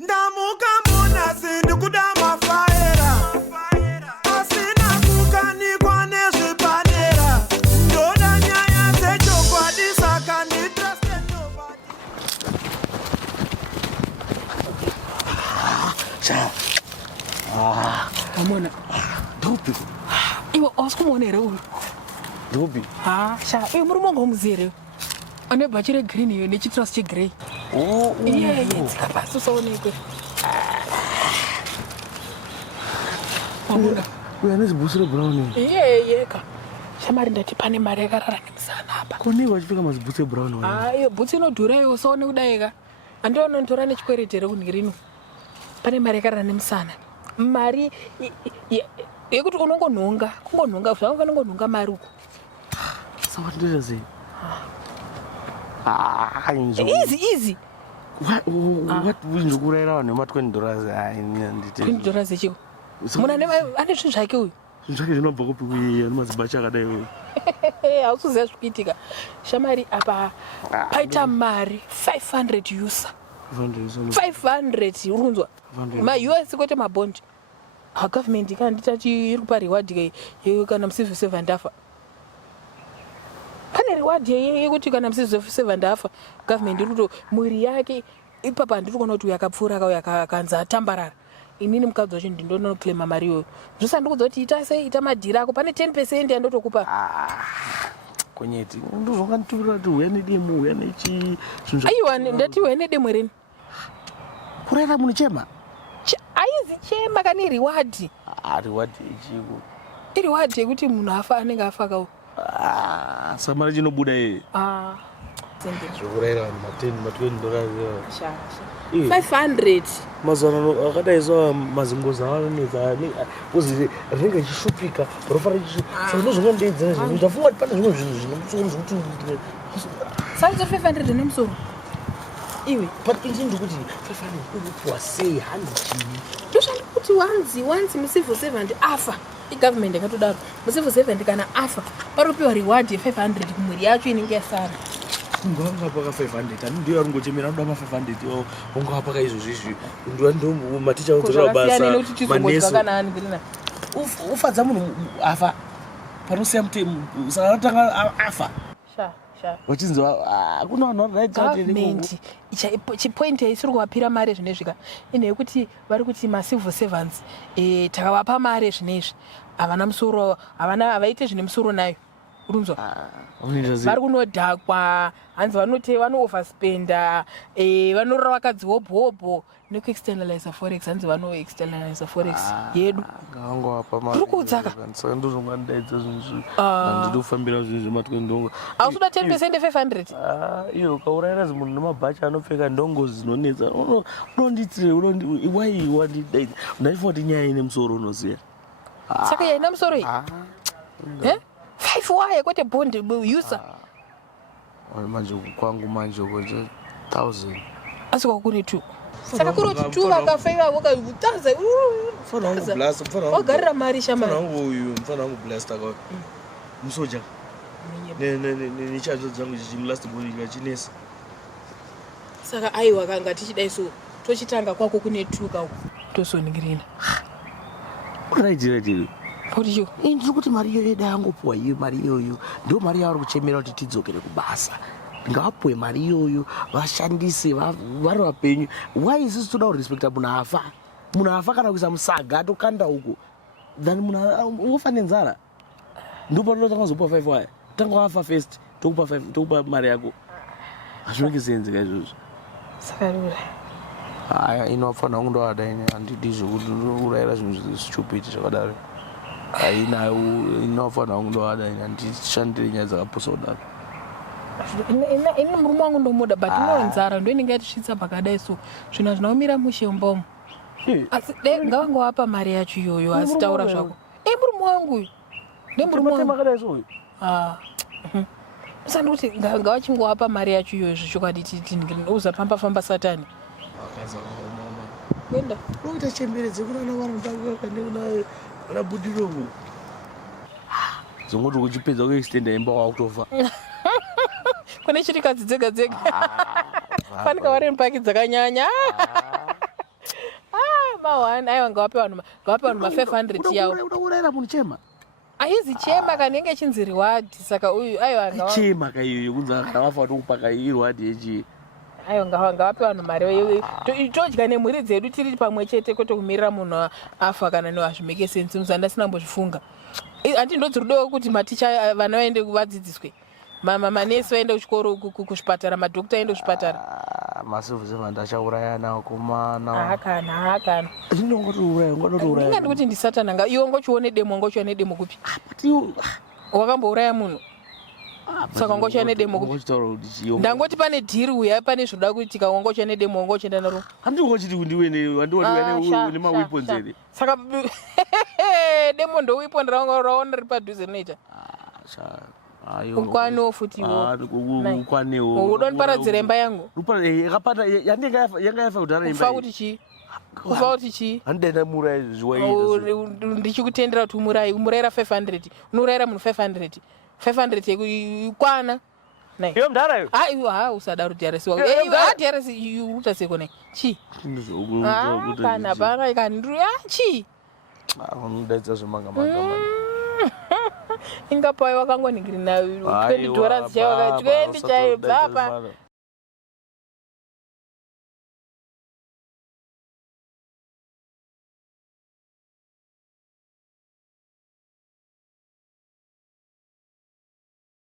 Ndamuka muna sindi kudama faera asina kukanikwa nezvipanera ndoda nyaya dzechokwadi saka nditraste nobody. Amona. Dobi. Iwo osikumonera uyu. Dobi. Sha, muri mongo muzere. Ane bachire green yo nechitrust chegrey. Yeah, tsika soonekwe. Amona. Uya nezibhusiro brown. Yeka. Shamari ndati pane mari yakarara nemusana apa. Koni wachipfeka mazibhutsu brown. Iyo bhutsu inodhura iyo usaone kudayika. Andiona ntora nechikweretere kungreen. Pane mari yakarara nemusana. Mari yekuti unongonhonga, kungonhonga, zvanga unongonhonga mari uko. Saka ndira sei? Easy. What winzo kurayira vanhu $20 $20 chiko. Muna ane zvinhu zvake uyu. Zvinhu zvake zvinobva kupi uye nemazibhachi akadai uyu. Haukuziva zvikuitika. Shamari apa paita mari 500 user. 500 urunzwa. Ma-US kwete mabondi. Government ikandita iri kupa reward kana musivil servant afa. Pane reward yekuti kana musivil servant afa, government iri kuto mwiri yake ipapa ndiri kuona kuti yakapfuura kauya kanza tambarara. Inini mukadzi wacho ndinonoclaima mari iyoyo. Zvose ndikuudza kuti ita madhira ako pane 10% yandotokupa. Konyeti ndozvakanditurira kuti wene demo wene chi zvinhu. Aiwa ndati wene demo rini. Kurayira munhu chema. Aizi chema kani reward. Reward ichiko. Reward yekuti munhu afa anenge afa kawo. Samari chinobuda iye. Zvokurayira vanhu $20. Sha. 500. Mazana akadai sawa mazingozi avanonetsa uzi rinenge richishupika rofa richishupa ndozvongodeedzera zvinhu ndafunga kuti pane zvimwe zvinhu zvine musoro zvokuti Saizo 500 nemusoro. Iwe but inini ndikuti 500 unopiwa sei hanzi chini ndoshanda kuti once musivil servant afa igovernment yakatodaro musivil servant kana afa paropiwa reward ye500 kumwiri yacho inenge yasara. Ungapaka 500 ani ndiyo aringochemera anoda ma500 ungapaka izvozvizvi ndo maticha udzora basa maneso ufadza munhu afa panosiya mutemo saka anotanga afa wachinzi kuna vanhu government chipoint yaisiri kuvapira mari zvinezvika ine yekuti vari kuti macivil servants takavapa mari zvinezvi havana musoro havaite zvine musoro nayo urunzwa vari kunodhakwa hanzi vano-overspenda vanorora vakadzi hobho nekuexternalize forex hanzi vano-externalize forex yedu uri kuudzaka ndozvongandaidza zvinhu handidi kufambira zvinhu zvematwendongo hausuda 10% 500 iyo ukaurayira zimunhu nemabhachi anopfeka ndongo zinonetsa unonditsire wai wandidaidza ndaifa kuti nyaya ine musoro unoziya saka yaina musoro iyi 5 waye kwete bond user manje kwangu manje koje 1000 asi kwakune 2 saka kuri kuti 2 vakafaiva voka 1000 mfana wangu blast wagarira mari shamari mfana wangu blast akawa musoja ne charge dzangu chimlast boy chinesa saka aiwa kanga tichidai so tochitanga kwako kune 2 kawo tosoningirina kuraidira tiri kuti yo ndiri kuti mari iyoyo dai angopuwa iyo mari iyoyo ndio mari yavari kuchemera kuti tidzokere kubasa ngavapuwe mari iyoyo vashandise vari vapenyu why isisi toda kurespekta munhu afa kana kuisa musaga atokanda uko then munhu ufa nenzara ndipo panotanga kuzopuwa 5 waya tanga wafa first tokupa mari yako hazvinenge senzeka izvozvo saka rura haya inofanira kunge ndovadaine handidi zvokuti urayira zvinhu stupid zvakadaro haina inofanira kunge ndovadaine handishandire nyaya dzakaposa kudaro ini murume wangu ndomuda but inonzara ndo inenge yatisvitsa pakadai so zvinhu hazvina kumira mushembomo asi ngavanga wapa mari yacho iyoyo asi taura zvako murume wangu uyu ndemurume wangu usandi kuti ngavachingowapa mari yacho iyoyo zvichokwadi uzapamba satani kwenda unoita chemberedze kunana vanhu budirovo zongoti uchipedza kuextenda imba wakutofa kune chirikadzi dzega dzega fanika vari mupaki dzakanyanya ma1 aiwa ngawape vanhu ma500 yawo unaurayira munhu chema aizi chema kanenge chinzi reward saka uyu aiwa chema kaiyoyo kunzi kana wafa watokupa ireward yechi aiwa ngawape vanhu mari todya nemhuri dzedu tiri pamwe chete kwete kumirira munhu afa kana newazvimeke sensi musandasina mbozvifunga handi ndodzirudo kuti maticha vana vaende vadzidziswe manesi vaende kuchikoro kuzvipatara madhokta aende kuzvipatara maCivil servant achaurayana wakomana hakana inongotouraya ingandi kuti ndisatananga iwe ngochione demo kupi wakambouraya munhu saka ngochione demo kupi ndangoti pane dhiri uya pane zvoda kuitika wangochione demo wangochienda naro handingochiti kundiwene maweapons ere saka demo ndoweapon raona riri padhuze rinoita ukwanewo futiwo ukwanewo udoniparadzira imba yangu yakapata yanga yafa kudhara imba kufa kuti chii handidaenda murai ndichikutendera kuti umurayira 500 unourayira munhu 500 yekukwana iyo mudhara iyo usadaro DRS wako DRS uruta seko nai chii kana pana ikandiri chii unodaidza zvemanga ingapai wakangoningiri nayo $20 chaiyo $20 chaiyo dzapa